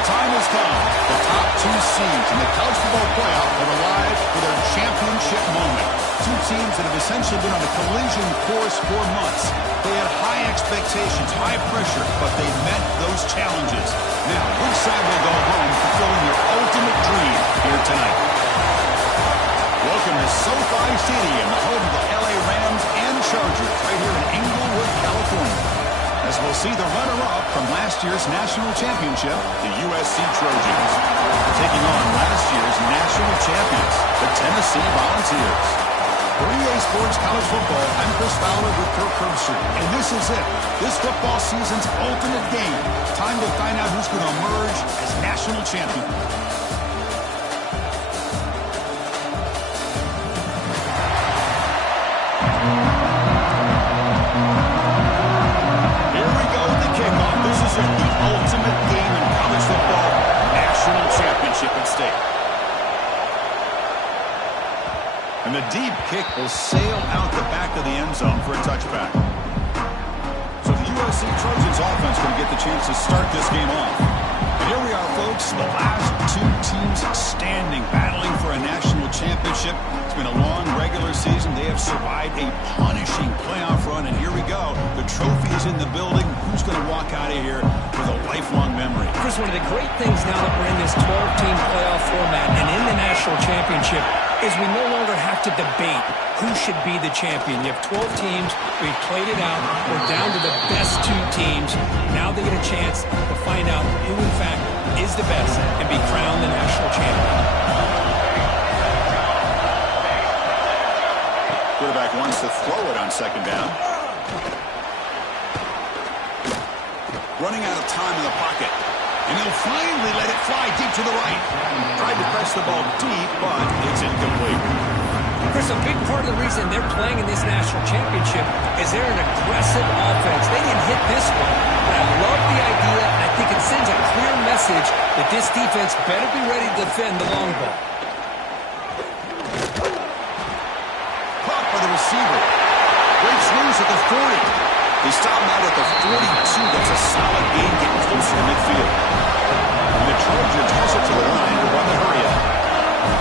The time has come. The top two seeds in the college football playoff are alive for their championship moment. Two teams that have essentially been on a collision course for months. They had high expectations, high pressure, but they met those challenges. Now, which side will go home fulfilling their ultimate dream here tonight? Welcome to SoFi Stadium, the home of the LA Rams and Chargers, right here in Inglewood, California. As we'll see the runner-up from last year's national championship, the USC Trojans, taking on last year's national champions, the Tennessee Volunteers. For EA Sports College Football, I'm Chris Fowler with Kirk Herbstreit, and this is it. This football season's ultimate game. Time to find out who's going to emerge as national champion. Here we go with the kickoff. This is it, the ultimate game in college football, national championship at stake. And the deep kick will sail out the back of the end zone for a touchback. So the USC Trojans offense going to get the chance to start this game off. And here we are, folks, the last two teams standing, battling for a national championship. It's been a long regular season. They have survived a punishing playoff run, and here we go. The trophy is in the building. Who's going to walk out of here with a lifelong memory? Chris, one of the great things now that we're in this 12-team playoff format and in the national championship is we no longer have to debate who should be the champion. You have 12 teams. We've played it out. We're down to the best two teams. Now they get a chance to find out who, in fact, is the best and be crowned the national champion. Quarterback wants to throw it on second down. Running out of time in the pocket. And he'll finally let it fly deep to the right. Tried to press the ball deep, but it's incomplete. Chris, a big part of the reason they're playing in this national championship is they're an aggressive offense. They didn't hit this one, but I love the idea, and I think it sends a clear message that this defense better be ready to defend the long ball. Caught by the receiver. Breaks loose at the 40. They stop him out at the 42. That's a solid gain, getting closer to midfield. And the Trojans toss it to the line to run the hurry up.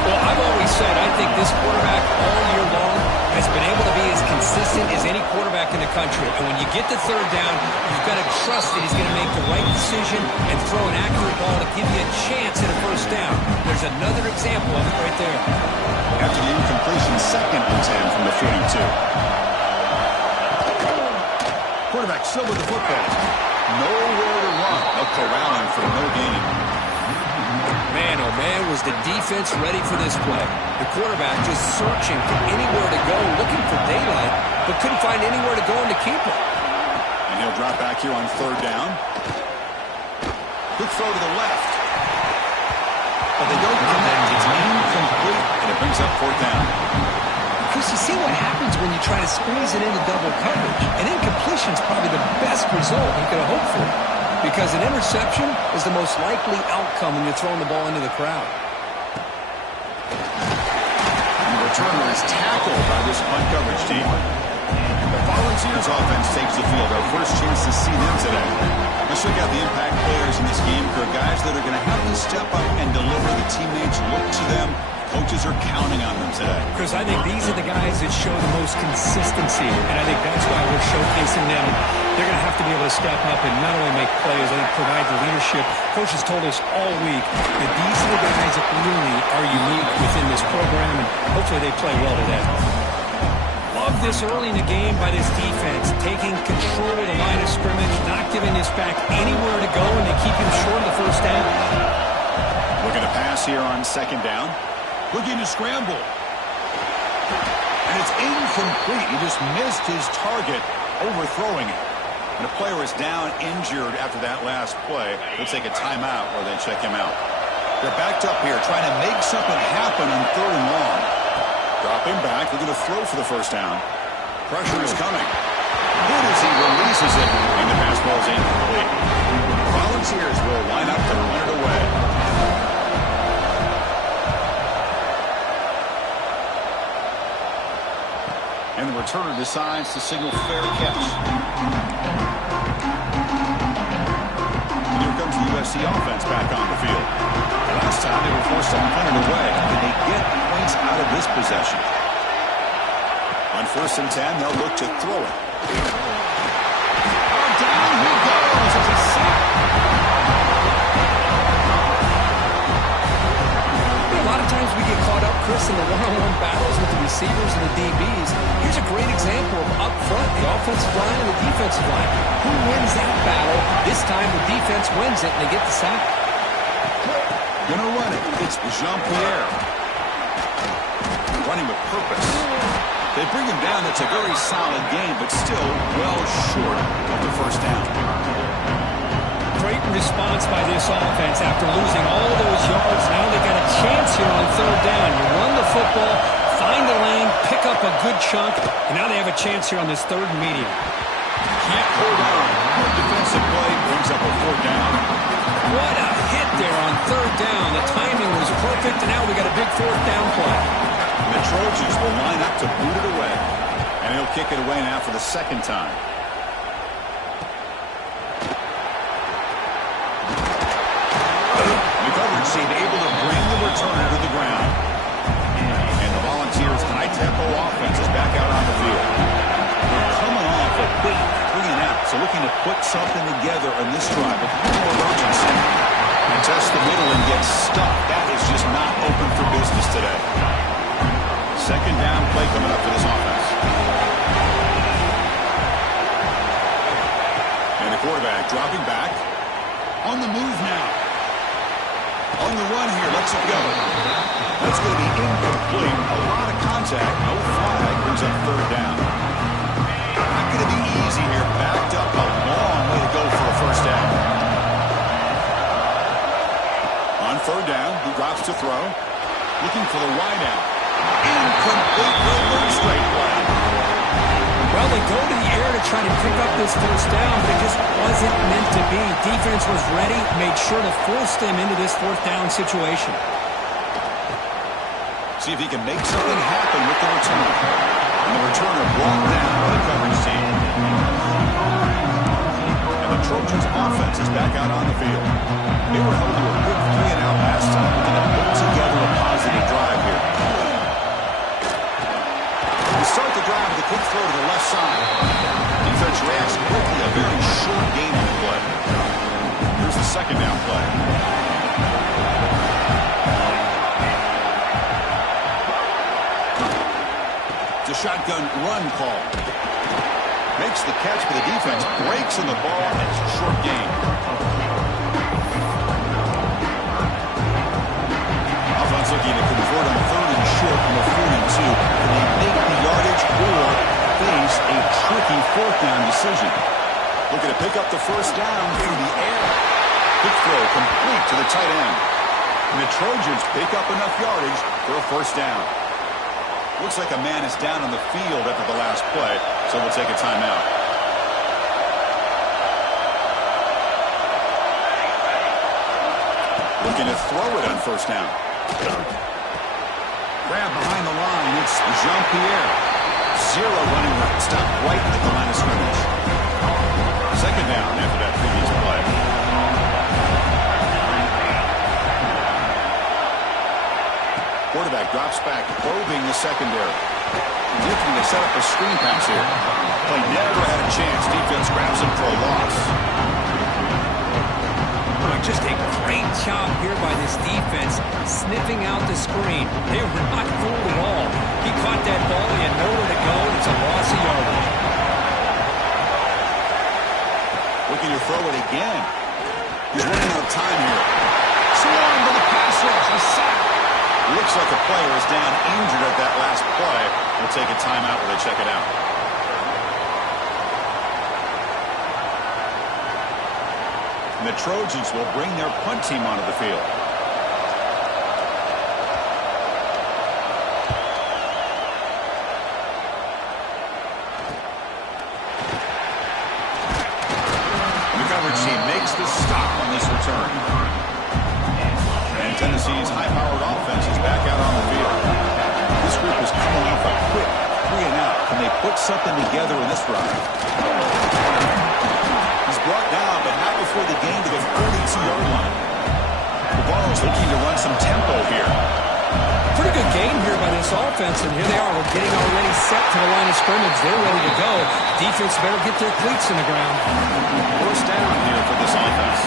Well, I've always said I think this quarterback all year long has been able to be as consistent as any quarterback in the country. And when you get to third down, you've got to trust that he's going to make the right decision and throw an accurate ball to give you a chance at a first down. There's another example of it right there. After the incompletion, 2nd and 10 from the 42. Quarterback still with the football. Nowhere to run. They'll corral him for no gain. Man, oh man, was the defense ready for this play. The quarterback just searching for anywhere to go, looking for daylight, but couldn't find anywhere to go in to keep it. And he'll drop back here on third down. Quick throw to the left. But they don't connect. It's incomplete, and it brings up fourth down. Chris, you see what happens when you try to squeeze it into double coverage. An incompletion is probably the best result you could have hoped for, because an interception is the most likely outcome when you're throwing the ball into the crowd. And the returner is tackled by this punt coverage team. The Volunteers offense takes the field. Our first chance to see them today. Let's check out the impact players in this game. For guys that are going to have to step up and deliver. The teammates look to them. Coaches are counting on them today. Chris, I think these are the guys that show the most consistency, and I think that's why we're showcasing them. They're going to have to be able to step up and not only make plays, I think provide the leadership. Coaches told us all week that these are the guys that really are unique within this program, and hopefully they play well today. Love this early in the game by this defense, taking control of the line of scrimmage, not giving this back anywhere to go, and they keep him short of the first down. Looking to pass here on second down. Looking to scramble. And it's incomplete. He just missed his target, overthrowing it. And the player is down injured after that last play. They'll take a timeout or they check him out. They're backed up here trying to make something happen on third and long. Dropping back. They're going to throw for the first down. Pressure is coming. Good as he releases it. And the pass ball is incomplete. Volunteers will line up to run it away. And the returner decides to signal fair catch. And here comes the USC offense back on the field. Last time they were forced to punt it away. Can they get points out of this possession? On 1st and 10, they'll look to throw it. Oh, down he goes. It's a sack. A lot of times we get caught up, Chris, in the one-on-one battles with the receivers and the DBs. Here's a great example of up front, the offensive line and the defensive line. Who wins that battle? This time the defense wins it and they get the sack. Gonna run it. It's Jean-Pierre. Running with purpose. They bring him down. That's a very solid game, but still well short of the first down. Great response by this offense after losing all those yards. Now they got a chance here on 3rd down. You run the football, find the lane, pick up a good chunk, and now they have a chance here on this 3rd and medium. Can't hold on. Good defensive play brings up a 4th down. What a hit there on 3rd down. The timing was perfect, and now we got a big 4th down play. And the Trojans will line up to boot it away. And he'll kick it away now for the 2nd time. The coverage team able to bring the returner to the ground. And the Volunteers' high-tempo offense is back out on the field. They're coming off a quick 3-and-out, so looking to put something together on this drive with more urgency. And test the middle and get stuck. That is just not open for business today. 2nd down play coming up for this offense. And the quarterback dropping back. On the move now. On the run here, lets it go. That's going to be incomplete. A lot of contact, no flag, brings up 3rd down. Not going to be easy here. Backed up a long way to go for a 1st down. On 3rd down, he drops to throw. Looking for the wide out. Incomplete. No straight play. Well, they go to the air to try to pick up this 1st down, but it just wasn't meant to be. Defense was ready, made sure to force them into this 4th down situation. See if he can make something happen with the return. And the returner brought down by the coverage team. And the Trojans' offense is back out on the field. They were held to a quick 3-and-out last time, but they put together a positive drive here. We start the drive with a quick throw to the left side. Defense reacts quickly, a very short game in the play. Here's the 2nd down play. It's a shotgun run call. Makes the catch, but the defense breaks in the ball, and it's a short game. Offense looking to convert on 3rd and short from a 4-and-2. Can they make the yardage or face a tricky 4th down decision? Looking to pick up the 1st down through the air. Quick throw complete to the tight end. And the Trojans pick up enough yardage for a 1st down. Looks like a man is down on the field after the last play, so we'll take a timeout. Looking to throw it on 1st down. Grab behind the line. It's Jean-Pierre. 0 running right. Stop right at the line of scrimmage. 2nd down after that previous play. Quarterback drops back, probing the secondary. Looking to set up a screen pass here. Play never had a chance. Defense grabs him for a loss. Just a great job here by this defense, sniffing out the screen. They were not fooled at all. He caught that ball, he had nowhere to go, and it's a loss of yardage. Looking to throw it again. He's running out of time here. Swung to the pass rush, a sack. Looks like a player is down injured at that last play. We'll take a timeout while they check it out. And the Trojans will bring their punt team onto the field. And the coverage team makes the stop on this return. And Tennessee's high-powered offense is back out on the field. This group is coming off a quick 3-and-out. Can they put something together in this drive? He's brought down, but not before the gain to the 42-yard line. The ball's looking to run some tempo here. Pretty good game here by this offense, and here they are. We're getting already set to the line of scrimmage. They're ready to go. Defense better get their cleats in the ground. First down here for this offense.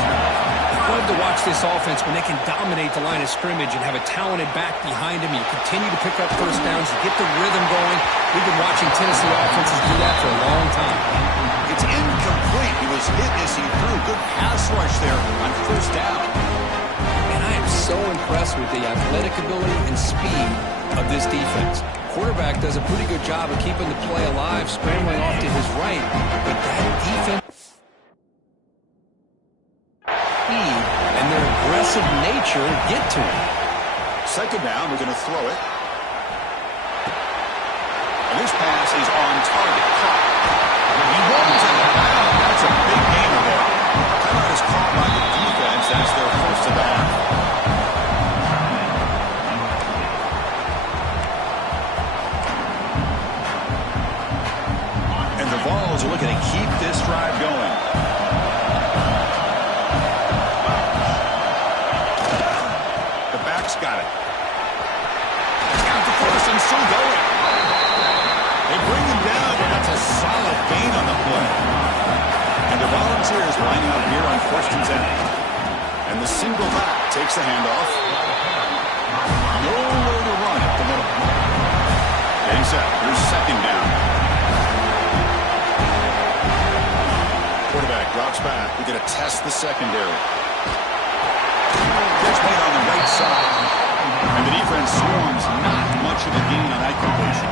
I love to watch this offense when they can dominate the line of scrimmage and have a talented back behind them. You continue to pick up first downs. You get the rhythm going. We've been watching Tennessee offenses do that for a long time. It's incomplete. He was hit as he threw. Good pass rush there on first down. And I am so impressed with the athletic ability and speed of this defense. Quarterback does a pretty good job of keeping the play alive, scrambling off to his right. But that defense and their aggressive nature get to him. Second down, we're going to throw it. And this pass is on target. Caught. He runs it out. That's a big gainer there. Timeout is called by the defense. That's their first of the half. And the Vols are looking to keep this drive going. Got it. He's got the first and still going. They bring him down, but that's a solid gain on the play. And the Volunteers lining up here on first and 10. And the single back takes the handoff. Nowhere to run at the middle. Getting set. Here's second down. Quarterback drops back. We're going to test the secondary. Pitch made on the right side. And the defense swarms. Not much of a gain on that completion.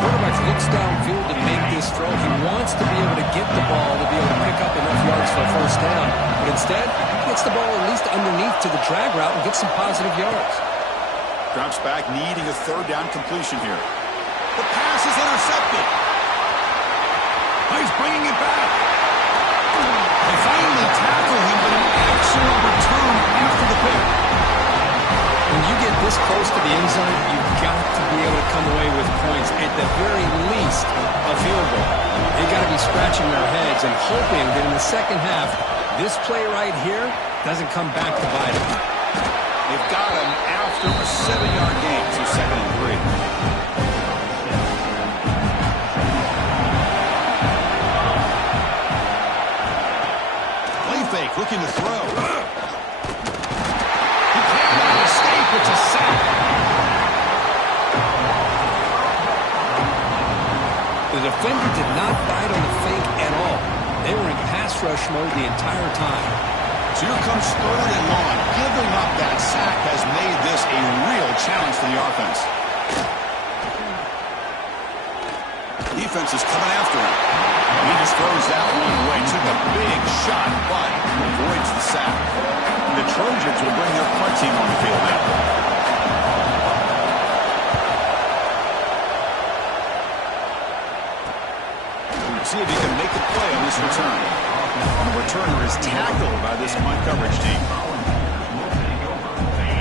Quarterback looks downfield to make this throw. He wants to be able to get the ball to be able to pick up enough yards for a first down. But instead, he gets the ball at least underneath to the drag route and gets some positive yards. Drops back, needing a third down completion here. The pass is intercepted. Oh, he's bringing it back. They finally tackle him, but an excellent return after the pick. When you get this close to the end zone, you've got to be able to come away with points. At the very least, a field goal. They've got to be scratching their heads and hoping that in the second half, this play right here doesn't come back to bite them. They've got him after a 7-yard gain, so 2nd and 3. Fake, looking to throw. He cannot escape. It's a sack. The defender did not bite on the fake at all. They were in pass rush mode the entire time. So here comes 3rd and long. Giving up that sack has made this a real challenge for the offense. Defense is coming after him. He just throws that one away. Took a big shot, but avoids the sack. The Trojans will bring their punt team on the field now. We'll see if he can make a play on this return. And the returner is tackled by this punt coverage team.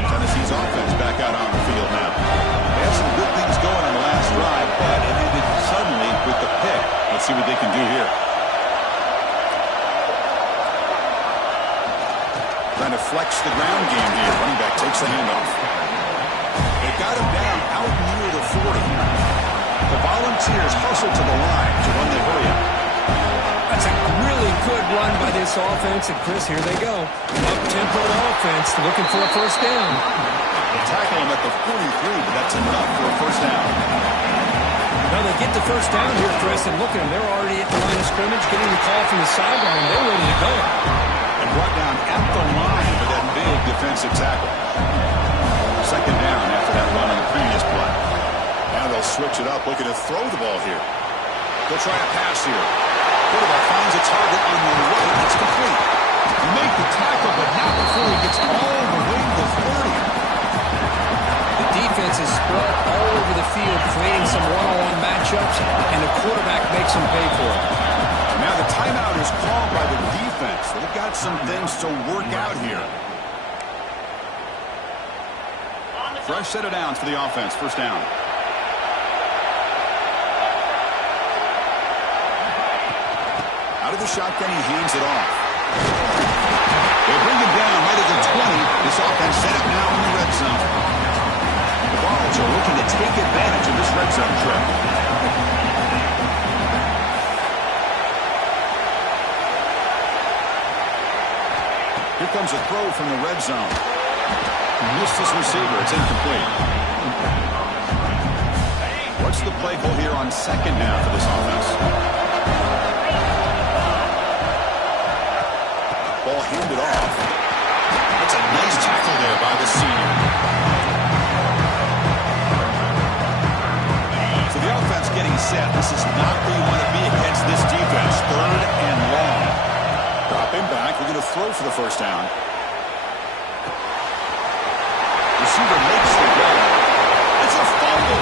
Tennessee's offense back out on the field now. They have some good things going on the last drive, but it ended suddenly with the pick. Let's see what they can do here. Trying to flex the ground game here. Running back takes the handoff. They've got him down out near the 40. The Volunteers hustle to the line to run the hurry up. That's a really good run by this offense. And, Chris, here they go. Up-tempo offense looking for a first down. They tackle him at the 43, but that's enough for a first down. Well, they get the first down here, Chris, and look at them. They're already at the line of scrimmage, getting the call from the sideline. They're ready to go. And brought down at the line with that big defensive tackle. Second down after that run on the previous play. Now they'll switch it up, looking to throw the ball here. They'll try a pass here. Quarterback finds a target on the right. It's complete. Make the tackle, but not before he gets all the way to the 30. The defense is spread all over the field, creating some one-on-one matchups, and the quarterback makes them pay for it. Now the timeout is called by the defense. They've got some things to work out here. Fresh set of downs for the offense. First down. Out of the shotgun, he hands it off. They bring him down right at the 20. This offense set up now in the red zone. The Vols are looking to take advantage of this red zone trip. Here comes a throw from the red zone. Missed his receiver. It's incomplete. What's the play call here on second down for this offense? Ball handed off. That's a nice tackle there by the senior. So the offense getting set. This is not where you want to be against this defense. Third and long. Dropping back. We're going to throw for the first down. Receiver makes the ball. It's a fumble.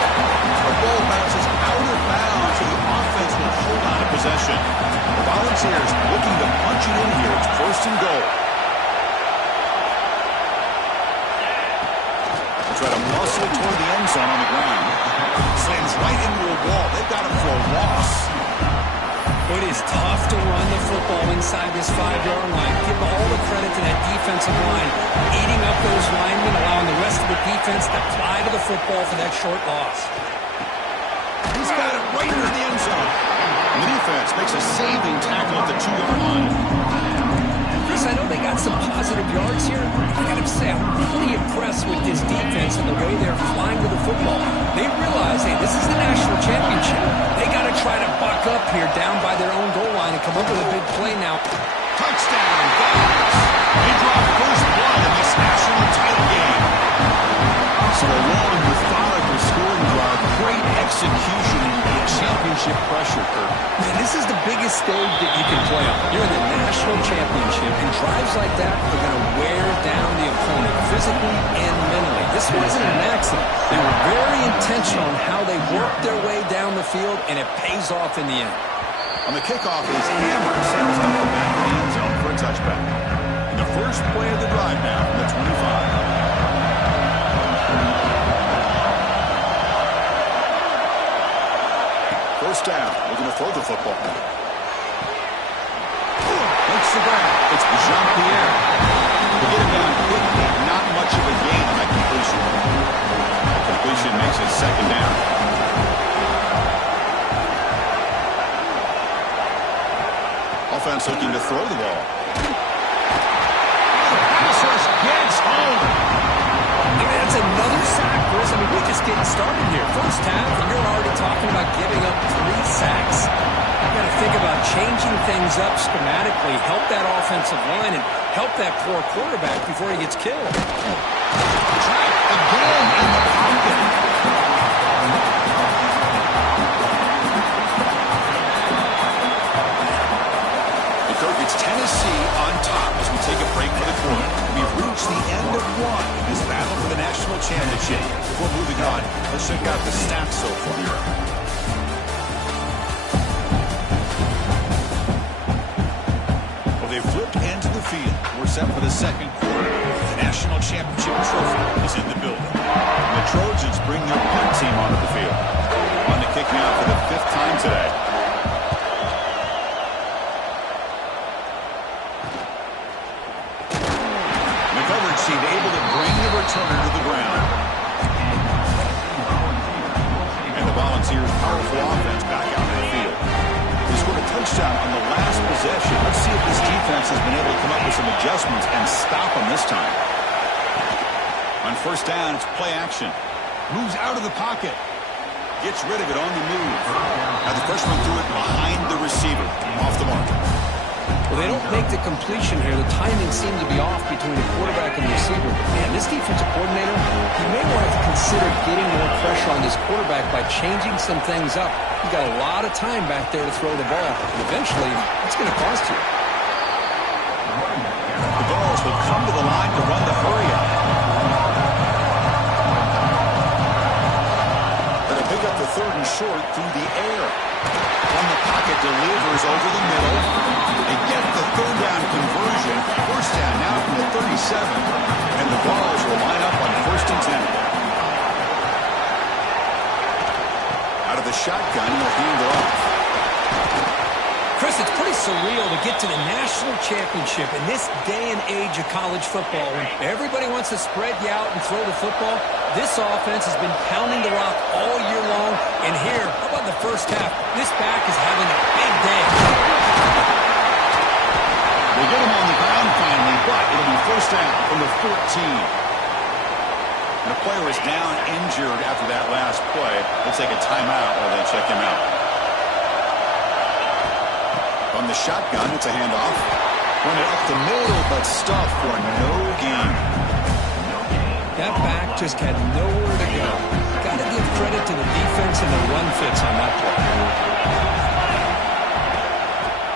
The ball bounces out of bounds, so the offense will hold on to possession. The Volunteers looking to punch it in here. It's first and goal. They try to muscle toward the end zone on the ground. Slams right into a wall. They've got him for a loss. It is tough to run the football inside this 5-yard line. Give all the credit to that defensive line, eating up those linemen, allowing the rest of the defense to fly to the football for that short loss. He's got it right into the end zone. And the defense makes a saving tackle at the 2-yard line. Chris, I know they got some positive yards here. I got to say, I'm really impressed with this defense and the way they're flying to the football. They realize, hey, this is the national championship. They got to try to buck up here down by their own goal line and come up with a big play now. Touchdown, Vols. They drop first blood in this national title game. So a long, methodical scoring drive. Great execution in the championship pressure, Kirk. Man, this is the biggest stage that you can play on. You're in the national championship, and drives like that are going to wear down the opponent physically and mentally. This wasn't an accident. They were very intentional in how they worked their way down the field, and it pays off in the end. On the kickoff, his hammer sails out the back of the end zone for a touchback. And the first play of the drive now from the 25. First down, looking to throw the football. Makes the grab. It's Jean-Pierre. To get him down quickly, not much of a gain on that completion. That completion makes it second down. Offense looking to throw the ball. Pass rush gets home. I mean, that's another sack, Chris. I mean, we're just getting started here. First half, and you're already talking about giving up 3 sacks. You've got to think about changing things up schematically, help that offensive line, and help that poor quarterback before he gets killed. Track again in the pocket. It's Tennessee on top as we take a break for the quarter. We've reached the end of one in this battle for the national championship. Before moving on, let's check out the stats so far. Well, they flipped into the field. We're set for the second quarter. The national championship trophy is in the building. And the Trojans bring their punt team onto the field. On to kick me out for the 5th time today. Seemed able to bring the returner to the ground. And the Volunteers' powerful offense back out in the field. They scored a touchdown on the last possession. Let's see if this defense has been able to come up with some adjustments and stop them this time. On first down, it's play action. Moves out of the pocket. Gets rid of it on the move. Now the freshman threw it behind the receiver. Off the mark. Well, they don't make the completion here. The timing seemed to be off between the quarterback and the receiver. Man, this defensive coordinator, he may want to consider getting more pressure on this quarterback by changing some things up. You've got a lot of time back there to throw the ball. And eventually, it's going to cost you. The Vols will come to the line to run the hurry-up. Going to pick up the 3rd and short through the air. From the pocket, delivers over the middle. They get the 3rd down conversion. First down now from the 37. And the Vols will line up on 1st and 10. Out of the shotgun, he'll hand it off. Chris, it's pretty surreal to get to the national championship in this day and age of college football when everybody wants to spread you out and throw the football. This offense has been pounding the rock all year long. And here, how about the first half? This back is having a big day. They get him on the ground finally, but it'll be first down from the 14. And the player is down injured after that last play. They'll take a timeout while they check him out. On the shotgun, it's a handoff. Run it up the middle, but stuffed for no gain. That back just had nowhere to go. Got to give credit to the defense and the run fits on that play.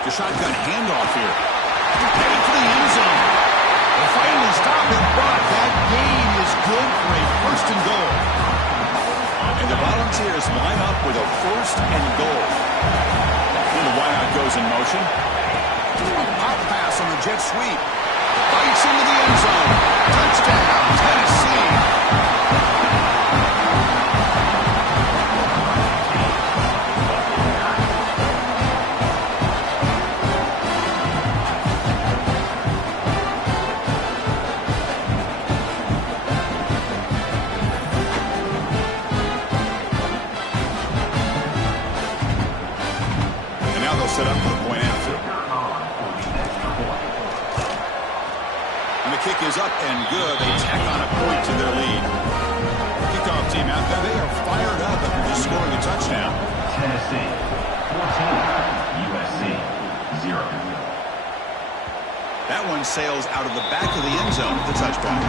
The shotgun handoff here. Headed for the end zone. They finally stop it, but that gain is good for a first and goal. And the Volunteers line up with a first and goal. And the wideout goes in motion. Pop pass on the jet sweep. Bites into the end zone. Touchdown, Tennessee. Set up for the point after. And the kick is up and good. They tack on a point to their lead. Kickoff team out there. They are fired up after just scoring a touchdown. Tennessee 14, USC 0. That one sails out of the back of the end zone with the touchback.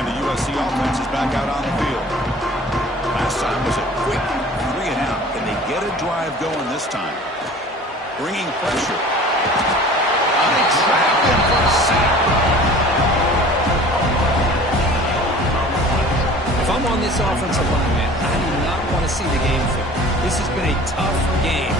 And the USC offense is back out on the field. Last time was a quick 3 and out. And they get a drive going this time. Bringing pressure. I trap him for a sack. If I'm on this offensive line, man, I do not want to see the game flip. This has been a tough game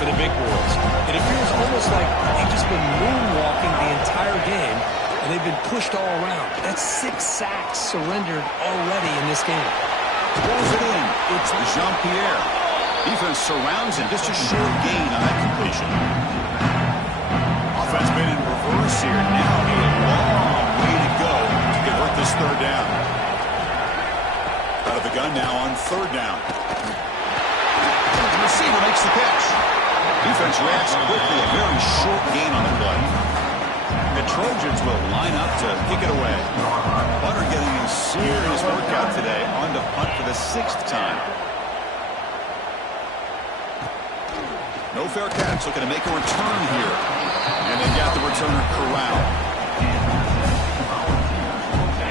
for the big boys. It appears almost like they've just been moonwalking the entire game, and they've been pushed all around. That's 6 sacks surrendered already in this game. Throws it in. It's Jean-Pierre. Defense surrounds him. Just a short gain on that completion. Offense been in reverse here. Now a long way to go to convert this third down. Out of the gun now on third down. The receiver makes the catch. Defense reacts quickly. A very short gain on the play. The Trojans will line up to kick it away. Butter getting a serious workout today. On to punt for the 6th time. No fair catch, looking to make a return here. And they got the returner corralled.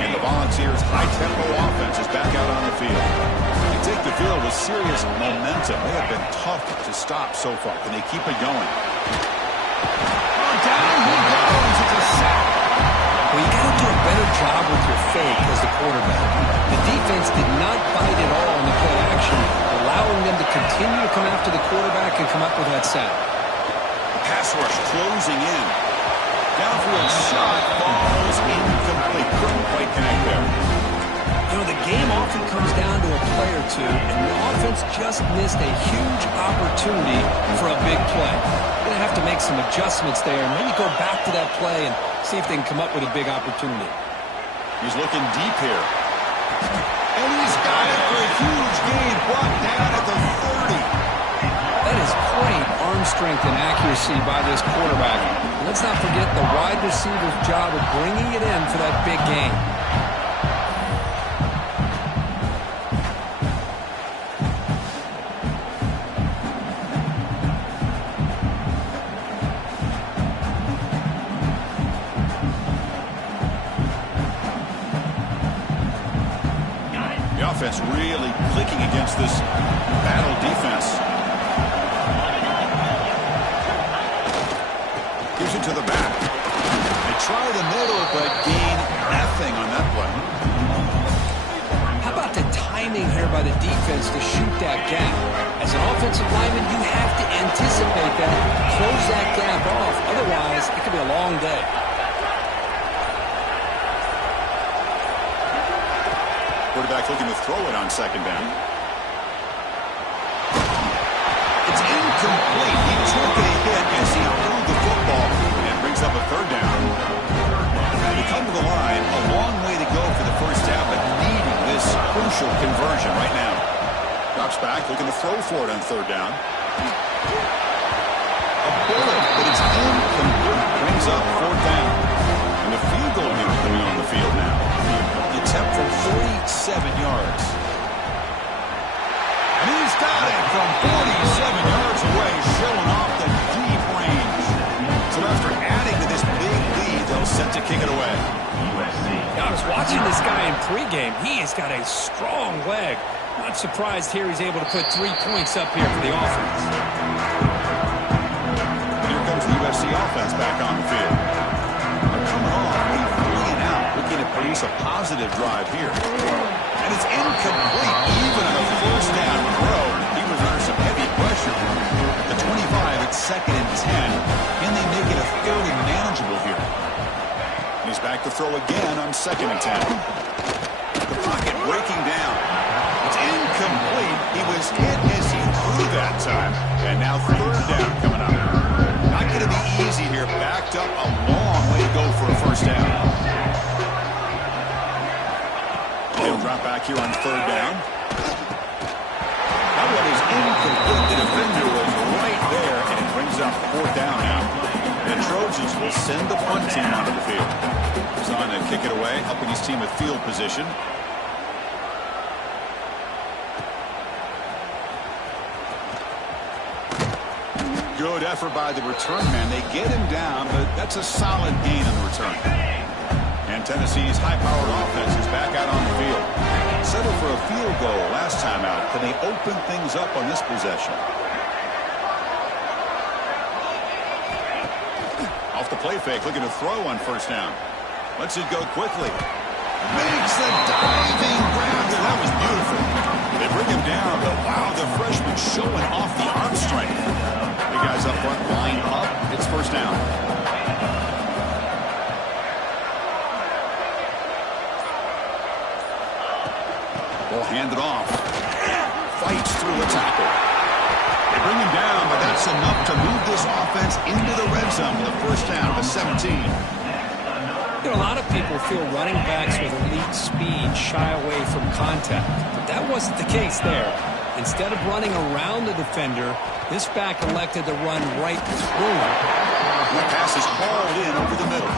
And the Volunteers' high-tempo offense is back out on the field. They take the field with serious momentum. They have been tough to stop so far. Can they keep it going? Oh, down he goes. It's a sack. Well, you got to do a better job with your fake as the quarterback. The defense did not bite at all in the play action, allowing them to continue to come after the quarterback and come up with that sack. Pass rush closing in. Downfield shot falls incomplete. Couldn't quite connect there. You know, the game often comes down to a play or two, and the offense just missed a huge opportunity for a big play. They're going to have to make some adjustments there and maybe go back to that play and see if they can come up with a big opportunity. He's looking deep here. And he's got it for a huge gain, brought down at the 30. That is great arm strength and accuracy by this quarterback. And let's not forget the wide receiver's job of bringing it in for that big gain. Offense really clicking against this battle defense. Gives it to the back. They try the middle, but gain nothing on that play. How about the timing here by the defense to shoot that gap? As an offensive lineman, you have to anticipate that, close that gap off. Otherwise, it could be a long day. Quarterback looking to throw it on second down. It's incomplete. He took a hit as he threw the football and brings up a third down. They come to the line, a long way to go for the first half, but needing this crucial conversion right now. Drops back, looking to throw for it on third down. A bullet, but it's incomplete. Brings up fourth down. And the field goal unit coming on the field now. The attempt from 47 yards. And he's got it from 47 yards away, showing off the deep range. So after adding to this big lead, they'll set to kick it away. USC. I was watching this guy in pregame. He has got a strong leg. Not surprised here he's able to put 3 points up here for the offense. Here comes the USC offense back on the field. They're coming off a 3-and-out, looking to produce a positive drive here. And it's incomplete, even on a first down throw. He was under some heavy pressure. At the 25, it's 2nd and 10. Can they make it a fairly manageable here? And he's back to throw again on 2nd and 10. The pocket breaking down. It's incomplete. He was hit as he threw that time. And now third down coming up. Not going to be easy here. Backed up a long way to go for a first down. They'll drop back here on third down. That one is incomplete. The defender was right there, and it brings up fourth down now. The Trojans will send the punt team onto the field. He's on to kick it away, helping his team with field position. Good effort by the return man. They get him down, but that's a solid gain on the return. And Tennessee's high-powered offense is back out on the field. Settled for a field goal last time out. Can they open things up on this possession? Off the play fake, looking to throw on first down. Lets it go quickly. Makes the diving grab. That was beautiful. They bring him down, but wow, the freshman showing off the arm strength. The guys up front line up. It's first down. Ball handed off. Fights through a tackle. They bring him down, but that's enough to move this offense into the red zone with a first down to 17. You know, a lot of people feel running backs with elite speed shy away from contact. But that wasn't the case there. Instead of running around the defender, this back elected to run right through him. The pass is hauled in over the middle.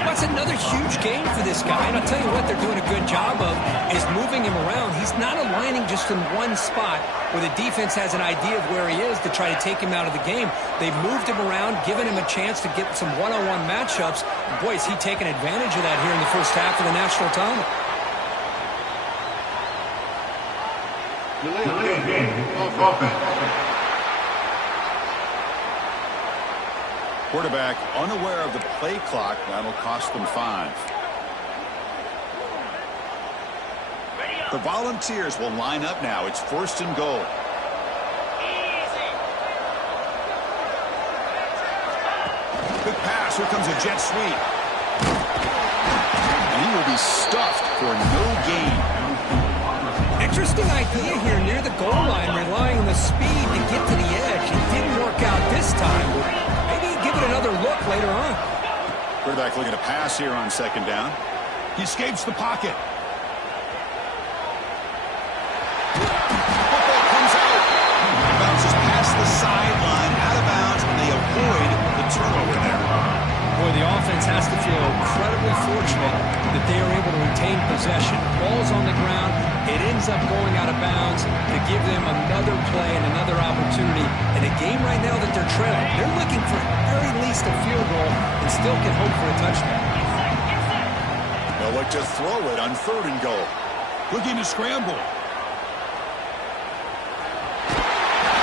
That's another huge game for this guy. And I'll tell you what they're doing a good job of is moving him around. He's not aligning just in one spot where the defense has an idea of where he is to try to take him out of the game. They've moved him around, given him a chance to get some one-on-one matchups. Boy, is he taking advantage of that here in the first half of the national title. Delay game. Offense. Quarterback unaware of the play clock. That'll cost them 5. The Volunteers will line up now. It's first and goal. Good pass. Here comes a jet sweep. And he will be stuffed for no gain. Interesting idea here near the goal line, relying on the speed to get to the edge. It didn't work out this time. Maybe give it another look later on. Quarterback looking to pass here on second down. He escapes the pocket. Football comes out. Bounces past the sideline, out of bounds, and they avoid the turnover there. Boy, the offense has to feel incredibly fortunate that they are able to retain possession. Ball's on the ground. It ends up going out of bounds to give them another play and another opportunity. In a game right now that they're trailing, they're looking for at very least a field goal and still can hope for a touchdown. They'll look to throw it on third and goal. Looking to scramble.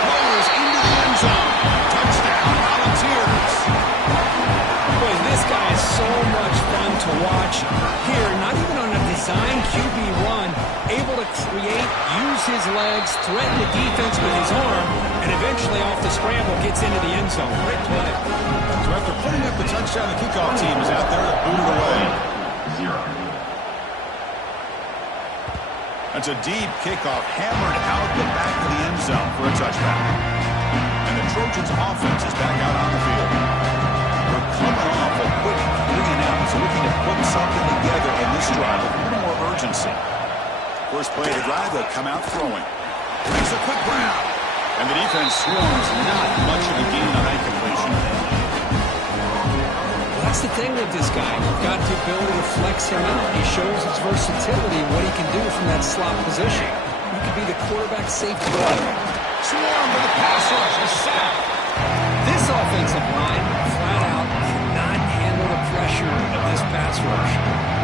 Rolls into the end zone. Touchdown, Volunteers. Boy, this guy is so much fun to watch. Here, not even on a design QB run, able to create, use his legs, threaten the defense with his arm, and eventually off the scramble gets into the end zone. Great play. So after putting up the touchdown, the kickoff team is out there to boot it away. 0. That's a deep kickoff, hammered out the back of the end zone for a touchdown. Trojans offense is back out on the field. We're coming off a quick 3-and-out, so looking to put something together in this drive with a little more urgency. First play of the drive, they'll come out throwing. Makes a quick grab. And the defense swarms. Not much of a gain on that completion. That's the thing with this guy. You've got the ability to flex him out. He shows his versatility and what he can do from that slot position. He could be the quarterback safety blanket. Swarm with the pass rush. A sack. This offensive line, flat out, cannot handle the pressure of this pass rush.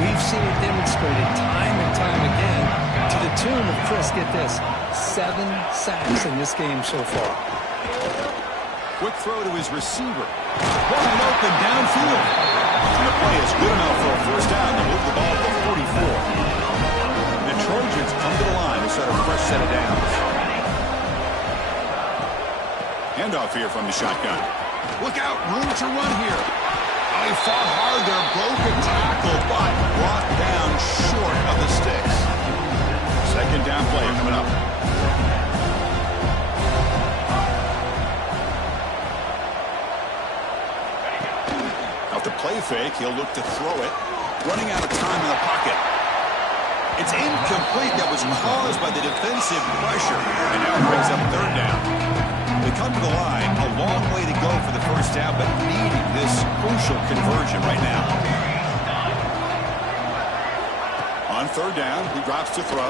We've seen it demonstrated time and time again to the tune of, Chris, get this, 7 sacks in this game so far. Quick throw to his receiver. Wide open downfield. And the play is good enough for a first down to move the ball to the 44. The Trojans come to the line to start a fresh set of downs. Handoff here from the shotgun. Look out, room to run here. Oh, he fought hard there, broken tackle, but brought down short of the sticks. Second down play coming up. Out the play fake, he'll look to throw it. Running out of time in the pocket. It's incomplete. That was caused by the defensive pressure. And now it brings up third down. They come to the line, a long way to go for the first down, but needing this crucial conversion right now. On third down, he drops to throw.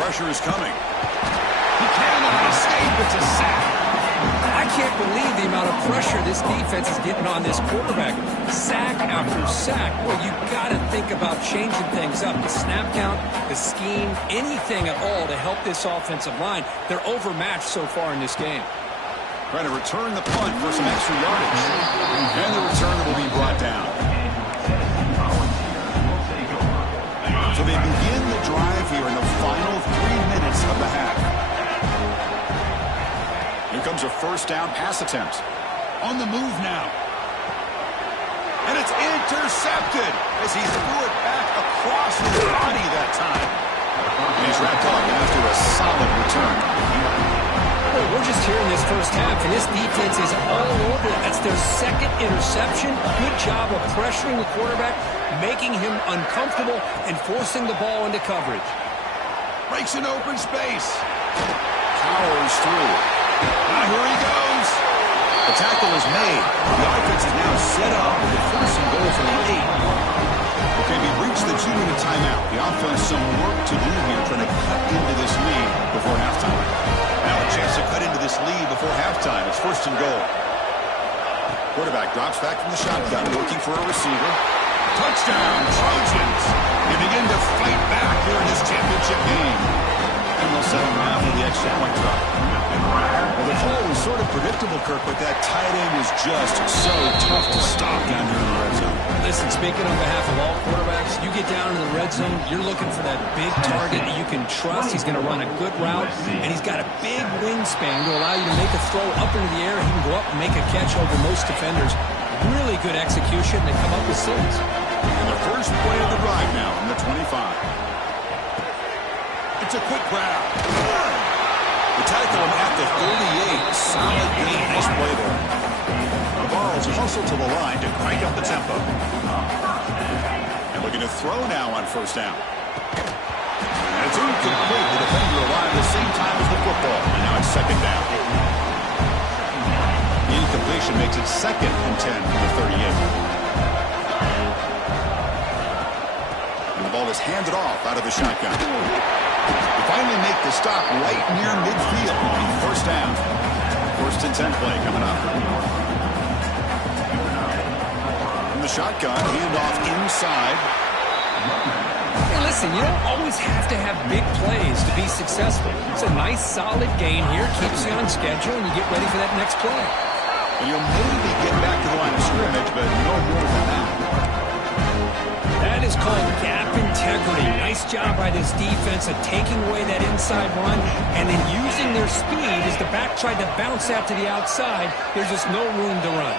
Pressure is coming. He cannot escape. It's a sack. I can't believe the amount of pressure this defense is getting on this quarterback. Sack after sack. Well, you got to think about changing things up. The snap count, the scheme, anything at all to help this offensive line. They're overmatched so far in this game. Trying to return the punt for some extra yardage. And the return will be brought down. So they begin the drive here in the final 3 minutes of the half. Here comes a first down pass attempt. On the move now. And it's intercepted as he threw it back across his body that time. And he's wrapped up after a solid return. Well, we're just here in this first half, and this defense is all over. That's their second interception. Good job of pressuring the quarterback, making him uncomfortable, and forcing the ball into coverage. Breaks an open space. Powers through. Now here he goes. The tackle is made. The offense is now set up with a first and goal from the 8. Okay, we've reached the 2-minute timeout. The offense some work to do here, trying to cut into this lead before halftime. Now a chance to cut into this lead before halftime. It's first and goal. Quarterback drops back from the shotgun, looking for a receiver. Touchdown, Trojans. They begin to fight back here in this championship game. And they'll settle now for the extra point try. Well, the call was sort of predictable, Kirk, but that tight end is just so tough to stop down here in the red zone. Listen, speaking on behalf of all quarterbacks, you get down in the red zone, you're looking for that big target that you can trust. He's going to run a good route, and he's got a big wingspan to allow you to make a throw up into the air. He can go up and make a catch over most defenders. Really good execution. They come up with 6. And the first play of the drive now from the 25. It's a quick grab. The tackle him at the 38. Solid gain. Nice play there. The Vols hustle to the line to crank up the tempo. And looking to throw now on first down. And it's incomplete. The defender arrived at the same time as the football. And now it's second down. The incompletion makes it second and 10 from the 38. And the ball is handed off out of the shotgun. They finally make the stop right near midfield. First down. First and 10 play coming up. From the shotgun, handoff inside. Hey, listen, you don't always have to have big plays to be successful. It's a nice, solid gain here. Keeps you on schedule, and you get ready for that next play. And you'll maybe get back to the line of scrimmage, but no more than that. That is called gap integrity. Nice job by this defense of taking away that inside run and then using their speed as the back tried to bounce out to the outside. There's just no room to run.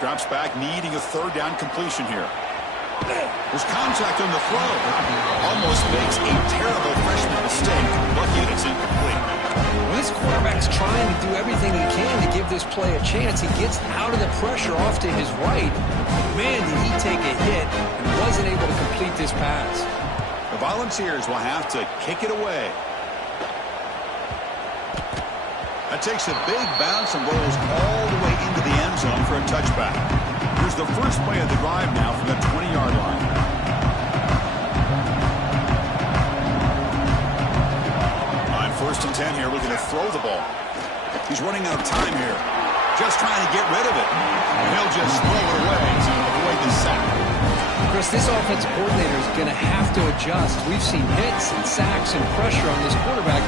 Drops back, needing a third down completion here. There's contact on the throw. Almost makes a terrible freshman mistake. Lucky it's incomplete. Well, this quarterback's trying to do everything he can to give this play a chance. He gets out of the pressure off to his right. Man, did he take a hit and wasn't able to complete this pass. The Volunteers will have to kick it away. That takes a big bounce and rolls all the way into the end zone for a touchback. Here's the first play of the drive now from the 20-yard line. On 1st and 10 here, looking to throw the ball. He's running out of time here. Just trying to get rid of it. And he'll just throw it away to avoid the sack. Chris, this offensive coordinator is going to have to adjust. We've seen hits and sacks and pressure on this quarterback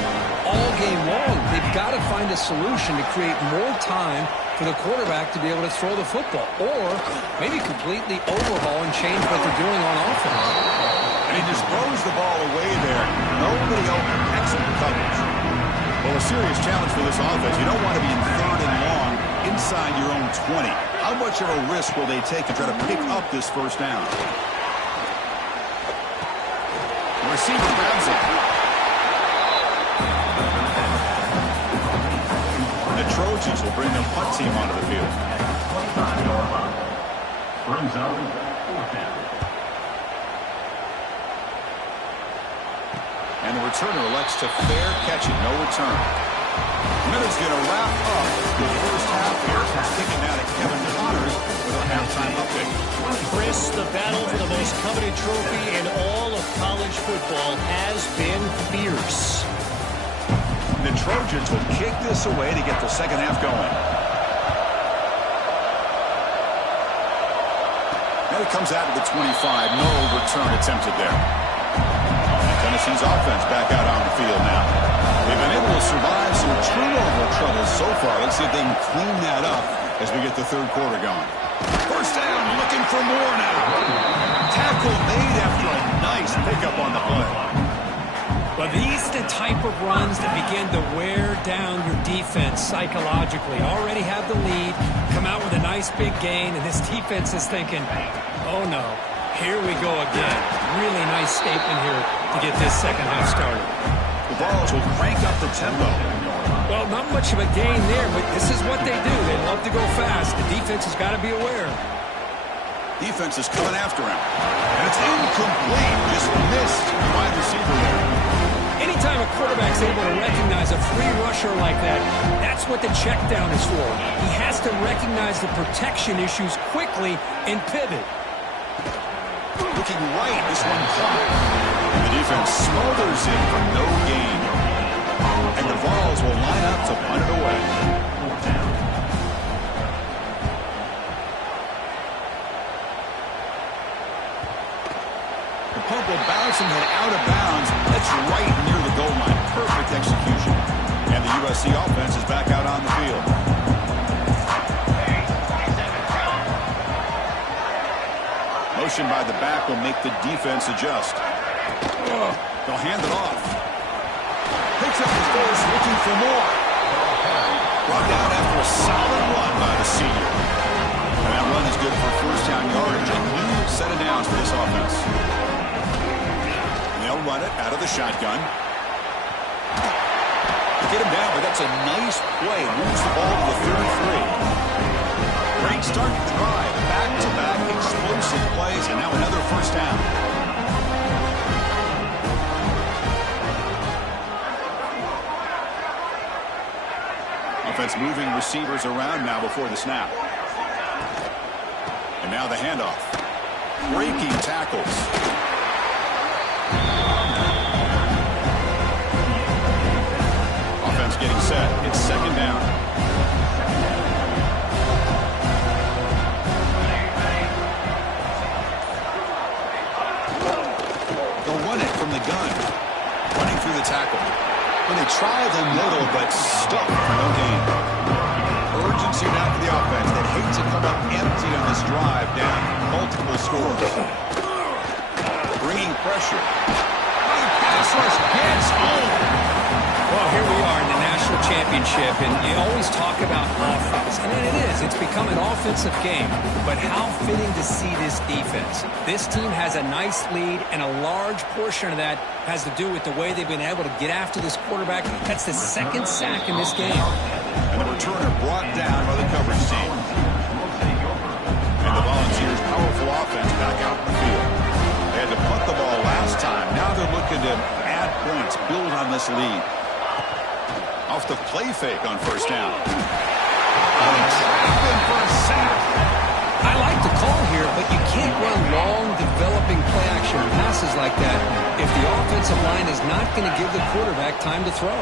all game long. They've got to find a solution to create more time for the quarterback to be able to throw the football, or maybe completely overhaul and change what they're doing on offense. And he just throws the ball away there. Nobody open. Excellent coverage. Well, a serious challenge for this offense. You don't want to be in 3rd and long inside your own 20. How much of a risk will they take to try to pick up this first down? The receiver grabs it. The Trojans will bring their punt team onto the field. Brings out 4th down. And the returner elects to fair catch it. No return. Minutes going to wrap up the first half here. Kicking out at Kevin Connors with a halftime update. Chris, the battle for the most coveted trophy in all of college football has been fierce. The Trojans will kick this away to get the second half going. And it comes out of the 25. No return attempted there. And Tennessee's offense back out on the field now. They've been able to survive some turnover troubles so far. Let's see if they can clean that up as we get the third quarter going. First down, looking for more now. Tackle made after a nice pickup on the play. Well, these are the type of runs that begin to wear down your defense psychologically. Already have the lead, come out with a nice big gain, and this defense is thinking, oh no, here we go again. Really nice statement here to get this second half started. The Vols will crank up the tempo. Well, not much of a gain there, but this is what they do. They love to go fast. The defense has got to be aware. Defense is coming after him. And it's incomplete. Just missed the wide receiver there. Anytime a quarterback's able to recognize a free rusher like that, that's what the check down is for. He has to recognize the protection issues quickly and pivot. Looking right, this one caught. And the defense smothers it for no gain. And the Vols will line up to punt it away. 4th down. The punt will bounce and head out of bounds. That's right near the goal line. Perfect execution. And the USC offense is back out on the field. Motion by the back will make the defense adjust. They'll hand it off. Picks up his first, looking for more. Brought down after a solid run by the senior. And that run is good for first down yardage. A new set of downs for this offense. They'll run it out of the shotgun. Get him down, but that's a nice play. Moves the ball to the 33. Great start to the drive. Back-to-back explosive plays, and now another first down. Offense moving receivers around now before the snap. And now the handoff. Breaking tackles. Offense getting set. It's second down. They'll run it from the gun. Running through the tackle. When they try the middle, but stuck for no gain. Urgency now for the offense. That hate to come up empty on this drive, down multiple scores. Bringing pressure. Pass rush gets home. Well, here we are in the national championship championship, and you always talk about offense, and it is. It's become an offensive game, but how fitting to see this defense. This team has a nice lead, and a large portion of that has to do with the way they've been able to get after this quarterback. That's the second sack in this game. And the returner brought down by the coverage team. And the Volunteers' powerful offense back out in the field. They had to punt the ball last time. Now they're looking to add points, build on this lead. Off the play fake on first down. Trapped in for a sack. I like the call here, but you can't run long, developing play-action passes like that if the offensive line is not going to give the quarterback time to throw.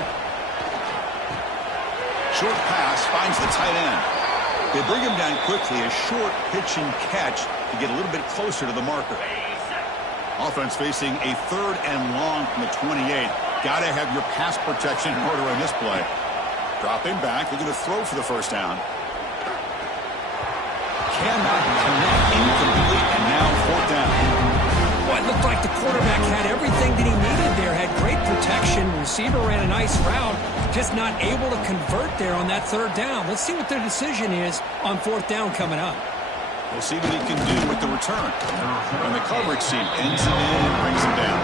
Short pass finds the tight end. They bring him down quickly, a short pitch and catch to get a little bit closer to the marker. Offense facing a 3rd and long from the 28. Got to have your pass protection in order on this play. Dropping back, looking to throw for the first down. Cannot connect, incomplete, and now 4th down. Well, it looked like the quarterback had everything that he needed there. Had great protection. Receiver ran a nice route. Just not able to convert there on that 3rd down. Let's see what their decision is on 4th down coming up. We'll see what he can do with the return. And the coverage team ends it in and brings him down.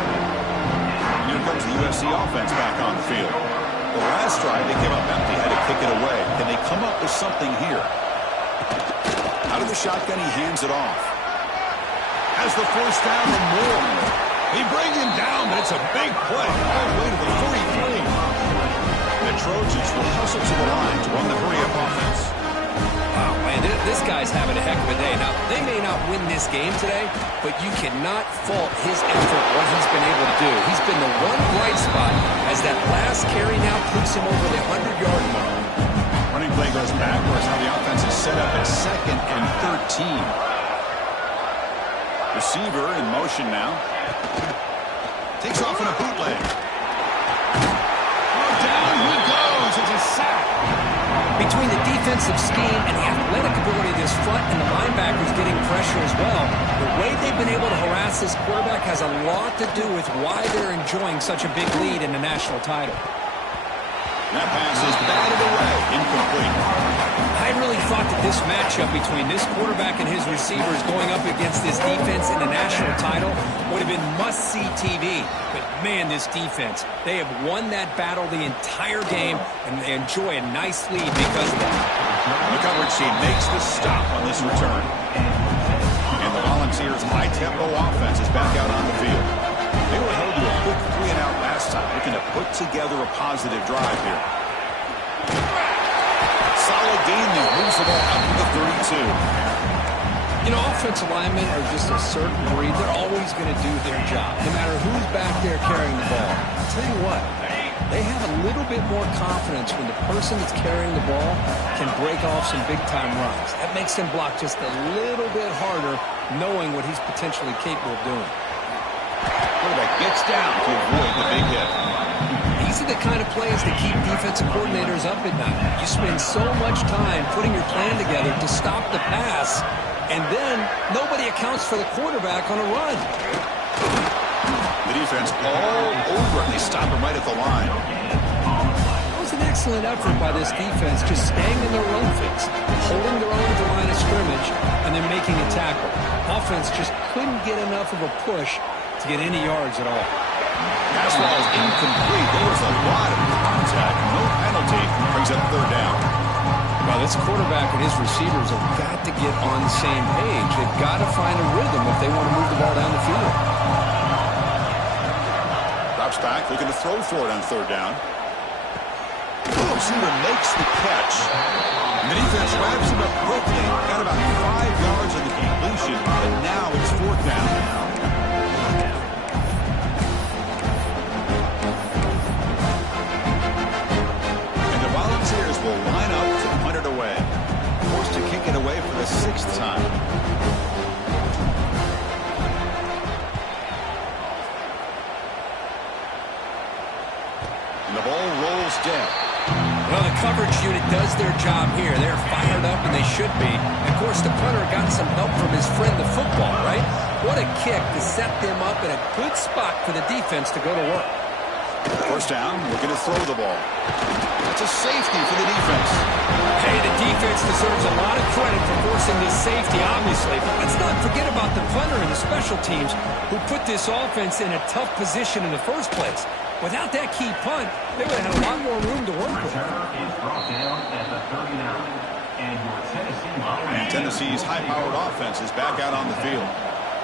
And here comes the USC offense back on the field. The last drive, they came up empty, had to kick it away. Can they come up with something here? Out of the shotgun, he hands it off. Has the first down and more. He brings him down, but it's a big play all the way to the 43. The Trojans will hustle to the line to run the hurry-up offense. Wow, man, this guy's having a heck of a day. Now, they may not win this game today, but you cannot fault his effort, what he's been able to do. He's been the one bright spot as that last carry now puts him over the 100-yard mark. Running play goes backwards. Now the offense is set up at 2nd and 13. Receiver in motion now. Takes off in a bootleg. Oh, down he goes. It's a sack. Between the defensive scheme and the athletic ability of this front and the linebackers getting pressure as well, the way they've been able to harass this quarterback has a lot to do with why they're enjoying such a big lead in the national title. That pass is batted away. Incomplete. I really thought that this matchup between this quarterback and his receivers going up against this defense in the national title would have been must-see TV. But, man, this defense, they have won that battle the entire game, and they enjoy a nice lead because of that. The coverage team makes the stop on this return. And the Volunteers' high-tempo offense is back out on the field. They were held to a quick 3-and-out last time, looking to put together a positive drive here. Solid gain there, moves the ball up to the 32. You know, offensive linemen are just a certain breed. They're always going to do their job, no matter who's back there carrying the ball. I'll tell you what, they have a little bit more confidence when the person that's carrying the ball can break off some big-time runs. That makes them block just a little bit harder, knowing what he's potentially capable of doing. Quarterback gets down to avoid the big hit. These are the kind of plays that keep defensive coordinators up at night. You spend so much time putting your plan together to stop the pass, and then nobody accounts for the quarterback on a run. The defense all over, and they stop him right at the line. That was an excellent effort by this defense, just staying in their run fits, holding their own at the line of scrimmage, and then making a tackle. Offense just couldn't get enough of a push to get any yards at all. Pass ball is incomplete. There was a lot of contact. No penalty. Brings up 3rd down. Well, this quarterback and his receivers have got to get on the same page. They've got to find a rhythm if they want to move the ball down the field. Drops back, looking to throw for it on 3rd down. Receiver makes the catch. And the defense wraps him up quickly. Got about 5 yards on the completion, but now it's 4th down. Will line up to punt it away. Forced to kick it away for the 6th time. And the ball rolls dead. Well, the coverage unit does their job here. They're fired up, and they should be. Of course, the punter got some help from his friend, the football, right? What a kick to set them up in a good spot for the defense to go to work. First down, looking to throw the ball. That's a safety for the defense. Hey, the defense deserves a lot of credit for forcing this safety, obviously. But let's not forget about the punter and the special teams who put this offense in a tough position in the first place. Without that key punt, they would have had a lot more room to work with. Return is brought down at the 39. And your Tennessee And Tennessee's high-powered offense is back out on the field.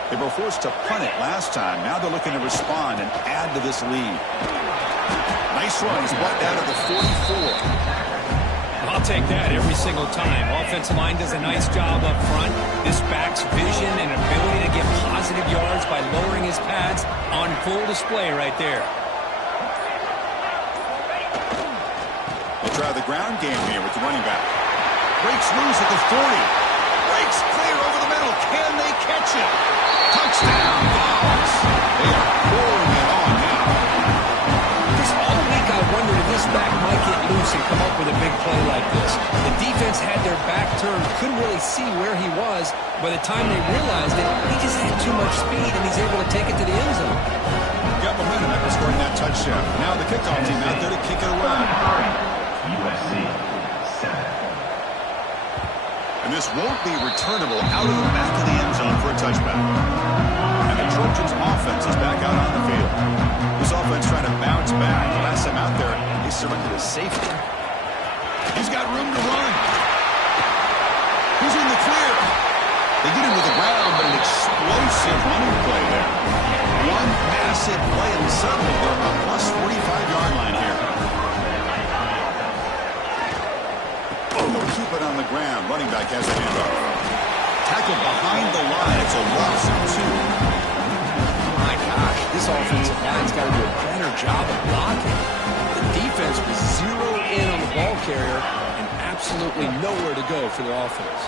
They were forced to punt it last time. Now they're looking to respond and add to this lead. Nice run. He's brought down to the 44. I'll take that every single time. Offensive line does a nice job up front. This back's vision and ability to get positive yards by lowering his pads on full display right there. They try the ground game here with the running back. Breaks loose at the 40. Breaks clear over the middle. Can they catch it? Touchdown, Dogs. They are pouring it on now. Just all week I wondered if this back might get loose and come up with a big play like this. The defense had their back turned, couldn't really see where he was. By the time they realized it, he just had too much speed, and he's able to take it to the end zone. Got momentum after scoring that touchdown. Now the kickoff team out there to kick it away. USC 7. And this won't be returnable out of the back of the end zone for a touchback. And the Trojans' offense is back out on the field. This offense trying to bounce back. Last time out there, they surrendered a safety. He's got room to run. Who's in the clear? They get him to the ground, but an explosive running play there. One massive play, and suddenly they're on a plus 45-yard line here. They'll keep it on the ground. Running back has a handoff. Tackled behind the line. It's a loss of 2. My gosh, this offensive line's got to do a better job of blocking. The defense was zeroed in on the ball carrier and absolutely nowhere to go for their offense.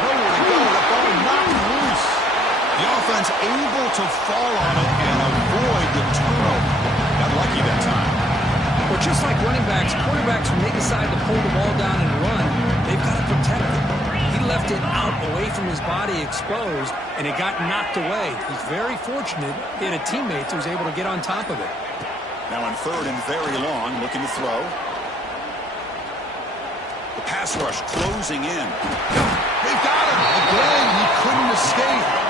Nowhere to go. The ball knocked loose. The offense able to fall on it and avoid the turnover. Got lucky that time. Well, just like running backs, quarterbacks, when they decide to pull the ball down and run, they've got to protect it. He left it out away from his body exposed, and it got knocked away. He's very fortunate he had a teammate who was able to get on top of it. Now on 3rd and very long, looking to throw. The pass rush closing in. They got him. Again, he couldn't escape.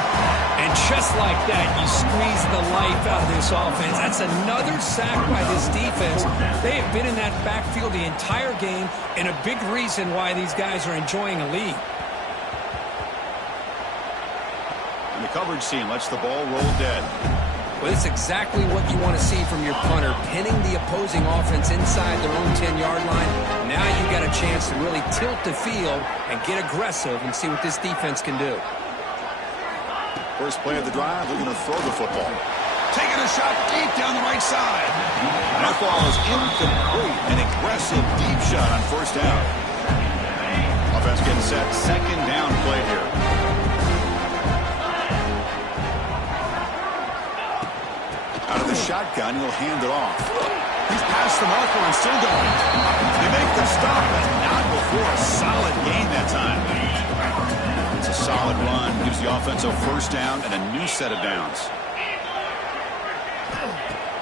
And just like that, you squeeze the life out of this offense. That's another sack by this defense. They have been in that backfield the entire game, and a big reason why these guys are enjoying a lead. And the coverage team lets the ball roll dead. Well, it's exactly what you want to see from your punter, pinning the opposing offense inside their own 10-yard line. Now you've got a chance to really tilt the field and get aggressive and see what this defense can do. First play of the drive, looking to throw the football. Taking a shot deep down the right side. And that ball is incomplete. An aggressive deep shot on 1st down. Offense getting set. 2nd down play here. Out of the shotgun, he'll hand it off. He's past the marker and still going. They make the stop, but not before a solid gain that time. It's a solid run. Gives the offense a 1st down and a new set of downs.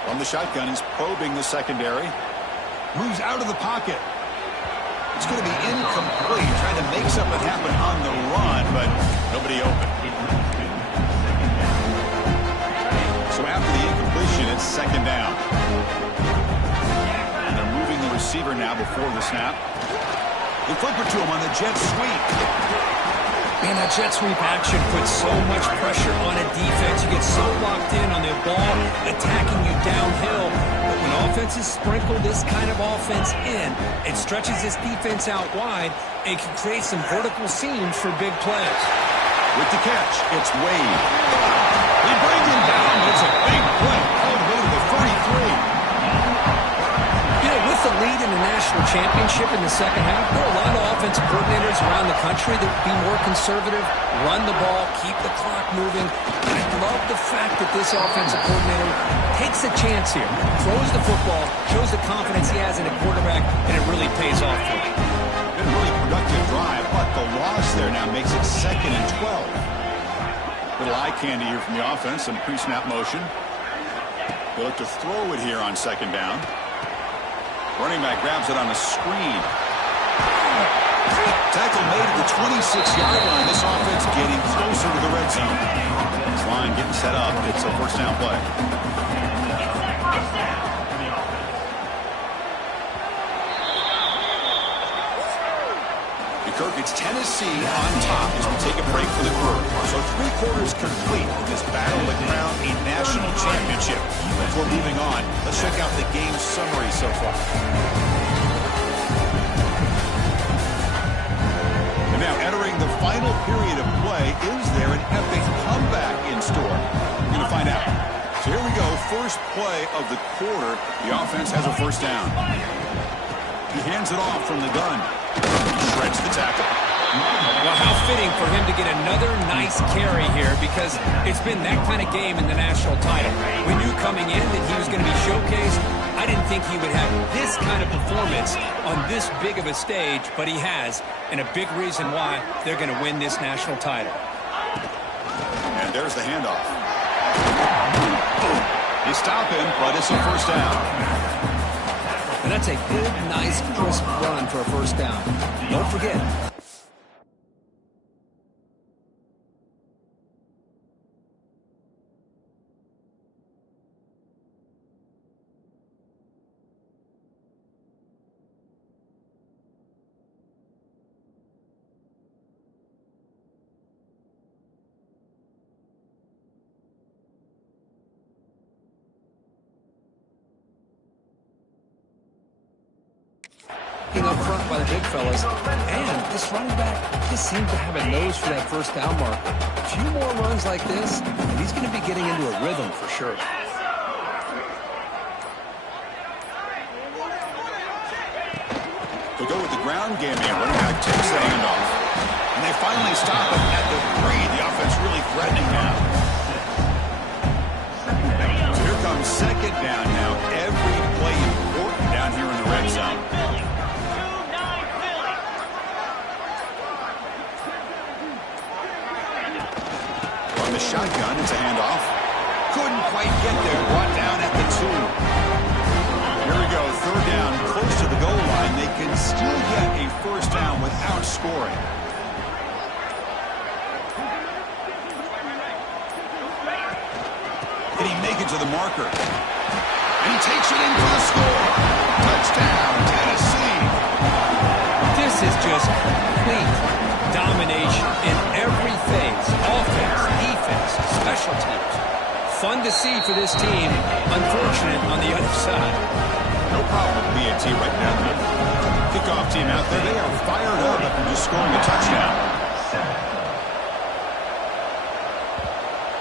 From the shotgun, he's probing the secondary. Moves out of the pocket. It's going to be incomplete. Trying to make something happen on the run, but nobody open. So after the incompletion, it's 2nd down. And they're moving the receiver now before the snap. They flip it to him on the jet sweep. Man, that jet sweep action puts so much pressure on a defense. You get so locked in on the ball attacking you downhill. But when offenses sprinkle this kind of offense in, it stretches this defense out wide and can create some vertical seams for big plays. With the catch, it's Wade. They bring him down, but it's a big play. All the way to the 33. You know, with the lead in the national championship in the second half, there are a lot of offensive coordinators around the country that would be more conservative, run the ball, keep the clock moving. I love the fact that this offensive coordinator takes a chance here, throws the football, shows the confidence he has in a quarterback, and it really pays off for him. Been a really productive drive, but the loss there now makes it 2nd and 12. Little eye candy here from the offense. Some pre-snap motion. They look to throw it here on second down. Running back grabs it on a screen. Tackle made at the 26-yard line. This offense getting closer to the red zone. This line getting set up. It's a first down play. Kirk, it's Tennessee on top as we take a break for the quarter. So 3 quarters complete in this battle to crown a national championship. Before moving on, let's check out the game summary so far. And now entering the final period of play, is there an epic comeback in store? We're going to find out. So here we go, first play of the quarter. The offense has a first down. He hands it off from the gun. Shreds the tackle. Well, how fitting for him to get another nice carry here, because it's been that kind of game in the national title. We knew coming in that he was going to be showcased. I didn't think he would have this kind of performance on this big of a stage, but he has, and a big reason why they're going to win this national title. And there's the handoff. They stop him, but it's a first down. And that's a good, nice, crisp run for a first down. Don't forget. Up front by the big fellas, and this running back just seems to have a nose for that first down marker. A few more runs like this, and he's going to be getting into a rhythm for sure. They'll go with the ground game here. Running back takes the handoff. And they finally stop him at the 3. The offense really threatening now. So here comes second down now. Every play important down here in the red zone. On the shotgun, it's a handoff. Couldn't quite get there. Brought down at the 2. Here we go. Third down, close to the goal line. They can still get a first down without scoring. Did he make it to the marker? And he takes it in for the score. Touchdown, Tennessee. This is just complete domination in every phase. Offense, defense, special teams. Fun to see for this team. Unfortunate on the other side. No problem with BAT right now. Kickoff team out there. They are fired up after just scoring a touchdown.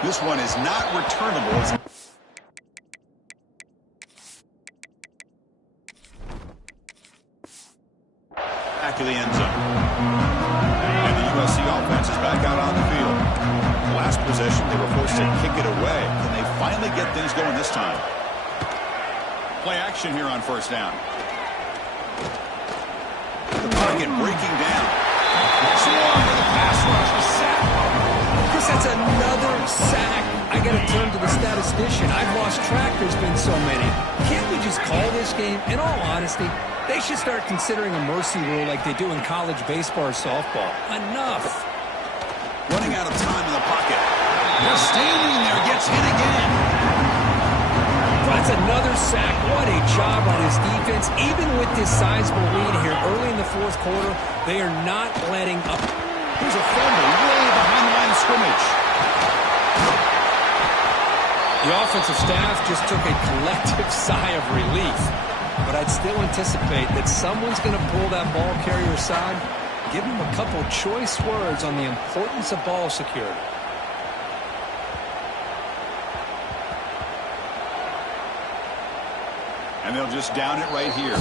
This one is not returnable. Back to the end zone. And the USC offense is back out on the field. Last possession, they were forced to kick it away. Can they finally get things going this time? Play action here on first down. The pocket breaking down. Swarm with a pass rush. A sack. Chris, that's another sack. I got to turn to the statistician. I've lost track. There's been so many. Can't we just call this game? In all honesty, they should start considering a mercy rule like they do in college baseball or softball. Enough. Running out of time in the pocket. They're standing there. Gets hit again. That's another sack. What a job on his defense. Even with this sizable lead here early in the fourth quarter, they are not letting up. Here's a fumble way behind the line of scrimmage. The offensive staff just took a collective sigh of relief. But I'd still anticipate that someone's going to pull that ball carrier aside, give him a couple choice words on the importance of ball security. And they'll just down it right here.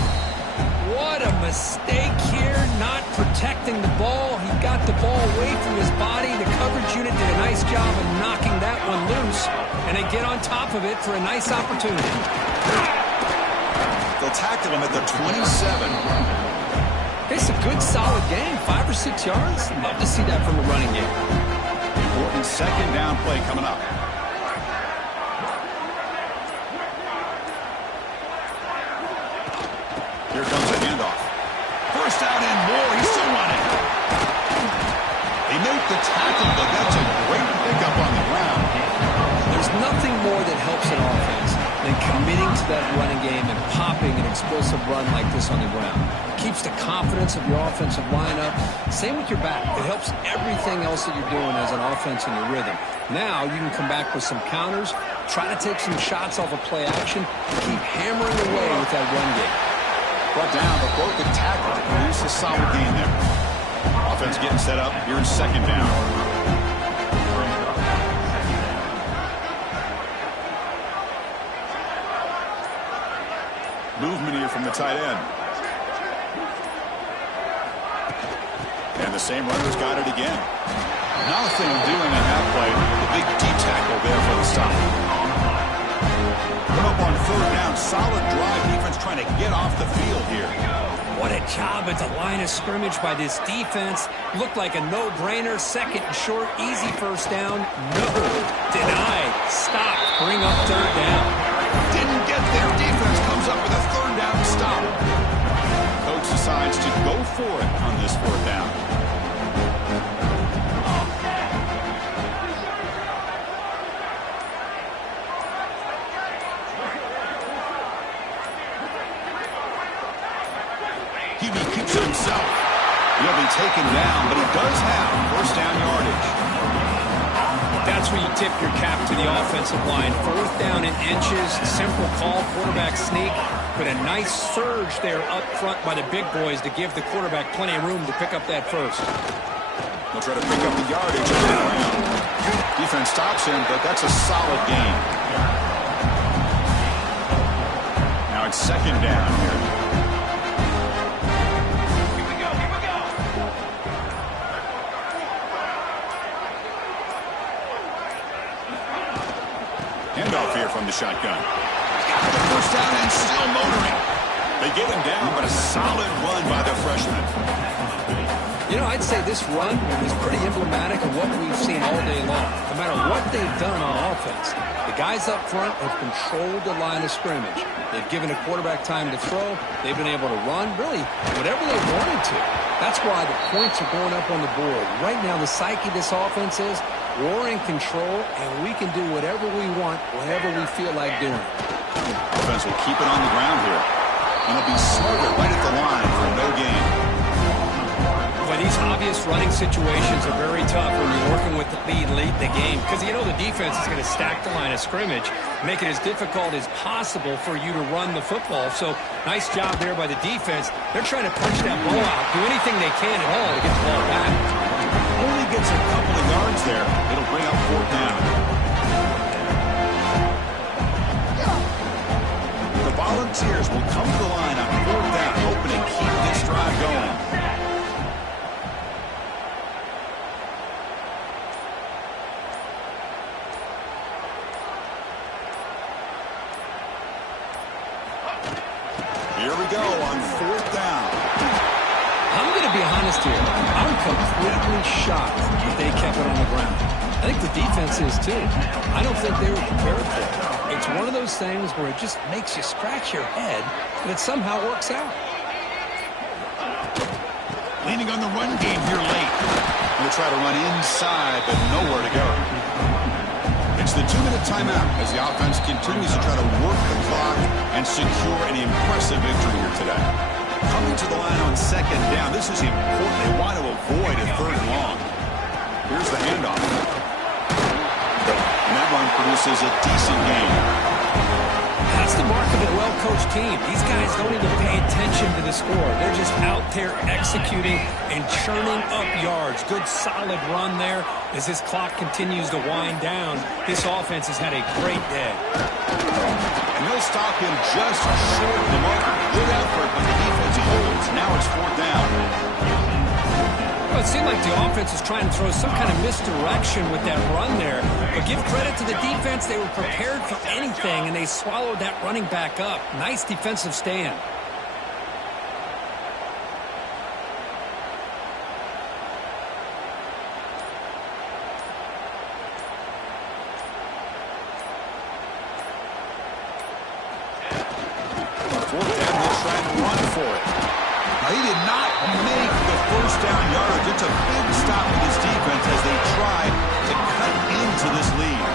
What a mistake here, not protecting the ball. He got the ball away from his body. The coverage unit did a nice job of knocking that one loose. And they get on top of it for a nice opportunity. They'll tackle him at the 27. It's a good, solid game. 5 or 6 yards. Love to see that from the running game. second down play coming up. Here comes a handoff. First down and more. He's still running. They make the tackle, but that's a great pickup on the ground. There's nothing more that helps an offense than committing to that running game and popping an explosive run like this on the ground. It keeps the confidence of your offensive lineup. Same with your back. It helps everything else that you're doing as an offense in your rhythm. Now you can come back with some counters, try to take some shots off of play action, and keep hammering away with that run game. Brought down, but broke the tackle to produce a solid gain there. Offense getting set up. Here in second down. Movement here from the tight end. And the same runner's got it again. Nothing doing on that play. The big D tackle there for the stop. Come up on third down. Solid drive defense trying to get off the field here. What a job at the line of scrimmage by this defense. Looked like a no-brainer. Second and short, easy first down. No. Denied. Stop. Bring up third down. Didn't get there. Defense comes up with a third down stop. Coach decides to go for it on this fourth down. He keeps it himself. He'll be taken down, but he does have first down yardage. That's where you tip your cap to the offensive line. Fourth down in inches, simple call, quarterback sneak, but a nice surge there up front by the big boys to give the quarterback plenty of room to pick up that first. They'll try to pick up the yardage on the ground. Defense stops him, but that's a solid gain. Now it's second down here. Handoff here from the shotgun. Got the first down and still motoring. They get him down, but a solid run by the freshman. You know, I'd say this run is pretty emblematic of what we've seen all day long. No matter what they've done on offense, the guys up front have controlled the line of scrimmage. They've given a quarterback time to throw. They've been able to run, really, whatever they wanted to. That's why the points are going up on the board. Right now, the psyche of this offense is we're in control, and we can do whatever we want, whenever we feel like doing it. Offense will keep it on the ground here. And it'll be smothered right at the line for no gain. Boy, these obvious running situations are very tough when you're working with the lead late in the game, because you know the defense is going to stack the line of scrimmage, make it as difficult as possible for you to run the football. So nice job there by the defense. They're trying to punch that ball out, do anything they can at all to get the ball back. Only gets a couple of yards there. It'll bring up fourth down. The Volunteers will come to the line on fourth down, hoping to keep this drive going. Here we go on fourth down. I'm going to be honest here. I'm completely shocked that they kept it on the ground. I think the defense is too. I don't think they were prepared for it. It's one of those things where it just makes you scratch your head, but it somehow works out. Leaning on the run game here late. They'll try to run inside, but nowhere to go. It's the 2-minute timeout as the offense continues to try to work the clock and secure an impressive victory here today. Coming to the line on second down, this is important. They want to avoid a third and long. Here's the handoff. And that run produces a decent gain. That's the mark of a well-coached team. These guys don't even pay attention to the score. They're just out there executing and churning up yards. Good, solid run there as this clock continues to wind down. This offense has had a great day. And they'll stop him just short of the marker. Good effort, but the defense holds. Now it's fourth down. Well, it seemed like the offense was trying to throw some kind of misdirection with that run there. But give credit to the defense. They were prepared for anything, and they swallowed that running back up. Nice defensive stand. fourth down. He'll try and run for it. Now, he did not make the first down yardage. It's a big stop with his defense as they try to cut into this lead.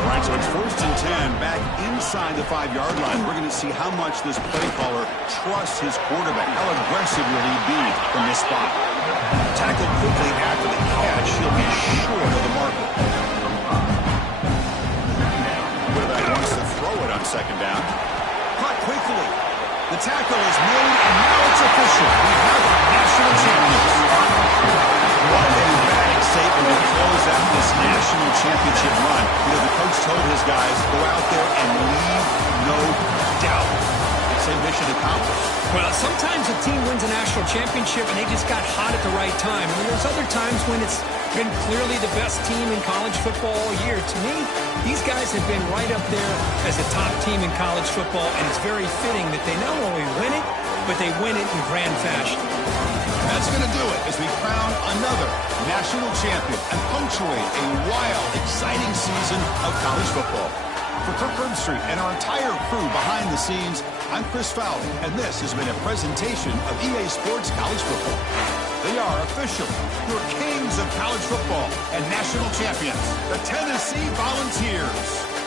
All right, so it's 1st and 10 back inside the 5-yard line. We're going to see how much this play caller trusts his quarterback. How aggressive will he be from this spot? Tackled quickly after the catch. He'll be short of the marker. Quarterback wants to throw it on 2nd down. Caught quickly. The tackle is made, and now it's official. We have our national champions. What a emphatic statement to close out this national championship run. You know, the coach told his guys, go out there and leave no doubt. It's a mission accomplished. Well, sometimes a team wins a national championship and they just got hot at the right time. And there's other times when it's been clearly the best team in college football all year. To me, these guys have been right up there as a top team in college football, and it's very fitting that they not only win it, but they win it in grand fashion. That's going to do it as we crown another national champion and punctuate a wild, exciting season of college football. For Kirk Herbstreit and our entire crew behind the scenes, I'm Chris Fowler, and this has been a presentation of EA Sports College Football. They are officially your kings of college football and national champions, the Tennessee Volunteers.